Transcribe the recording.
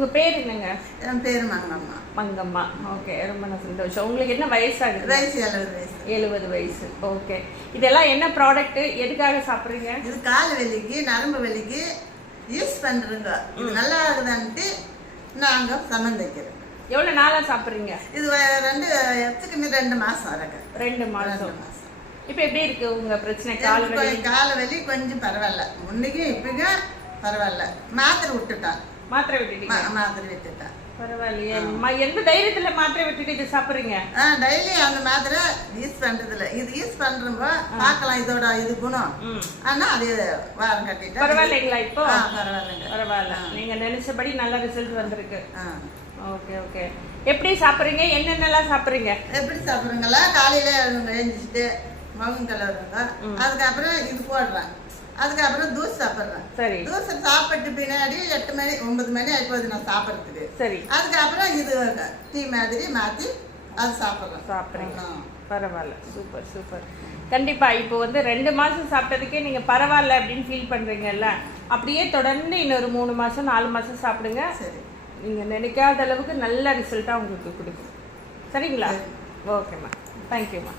உங்கள் பேர் என்னங்க? என் பேர் மங்கம்மா. மங்கம்மா. ஓகே, ரொம்ப சந்தோஷம். உங்களுக்கு என்ன வயசாகுது? வயசு 70 வயசு. 70 வயசு. ஓகே, இதெல்லாம் என்ன ப்ராடக்ட், எதுக்காக சாப்பிட்றீங்க? இது கால் வலிக்கு, நரம்பு வலிக்கு யூஸ் பண்ணுறோங்க. இது நல்லா இருக்குதான்ட்டு நாங்கள் சம்மந்திக்கிறோம். எவ்வளோ நாளாக சாப்பிட்றீங்க? இது 2 மாதம் இருக்கு. 2 மாதம். இப்போ எப்படி இருக்கு உங்க பிரச்சனை? கால் வலி கொஞ்சம் பரவாயில்ல. முன்னைக்கும் இப்பயும் பரவாயில்ல. மாத்திரை விட்டுட்டான். மாத்திரை விட்டுட்டேன். பரவாயில்லையே. எந்த தைரியத்துல மாத்திரை விட்டுட்டு இது சாப்பிடுறீங்க? டெய்லி அந்த மாத்திரை யூஸ் பண்றதுல இது யூஸ் பண்றப்ப பார்க்கலாம் இதோட இது குணம். ஆனா அது வாரம் கட்டிட்டு பரவாயில்லைங்களா இப்போ? பரவாயில்ல. நீங்க நினைச்சபடி நல்ல ரிசல்ட் வந்திருக்கு. Okay okay. எப்படி சாப்பிடுறீங்க? என்னென்னலாம் சாப்பிடுறீங்க? எப்படி சாப்பிடுறீங்களா? காலையில எழுந்திரிச்சிட்டு மகம் கலவுறங்க. அதுக்கப்புறம் இது போடுறேன். அதுக்கப்புறம் தூசு சாப்பிட்றேன். சரி. தூசு சாப்பிட்டு பின்னாடி 8 மணி 9 மணி ஆயிப்போகுது நான் சாப்பிட்றதுக்கு. சரி. அதுக்கப்புறம் இது டீ மாதிரி மாற்றி அது சாப்பிட்றீங்க. பரவாயில்ல. Super super. கண்டிப்பா இப்போ 2 மாசம் சாப்பிட்டதுக்கே நீங்க பரவாயில்ல அப்படின்னு ஃபீல் பண்றீங்கல்ல, அப்படியே தொடர்ந்து இன்னொரு 3 மாசம் 4 மாசம் சாப்பிடுங்க. சரி. நீங்க நினைக்காத அளவுக்கு நல்ல ரிசல்ட்டா உங்களுக்கு கொடுக்கும். சரிங்களா? ஓகேம்மா. தேங்க்யூம்மா.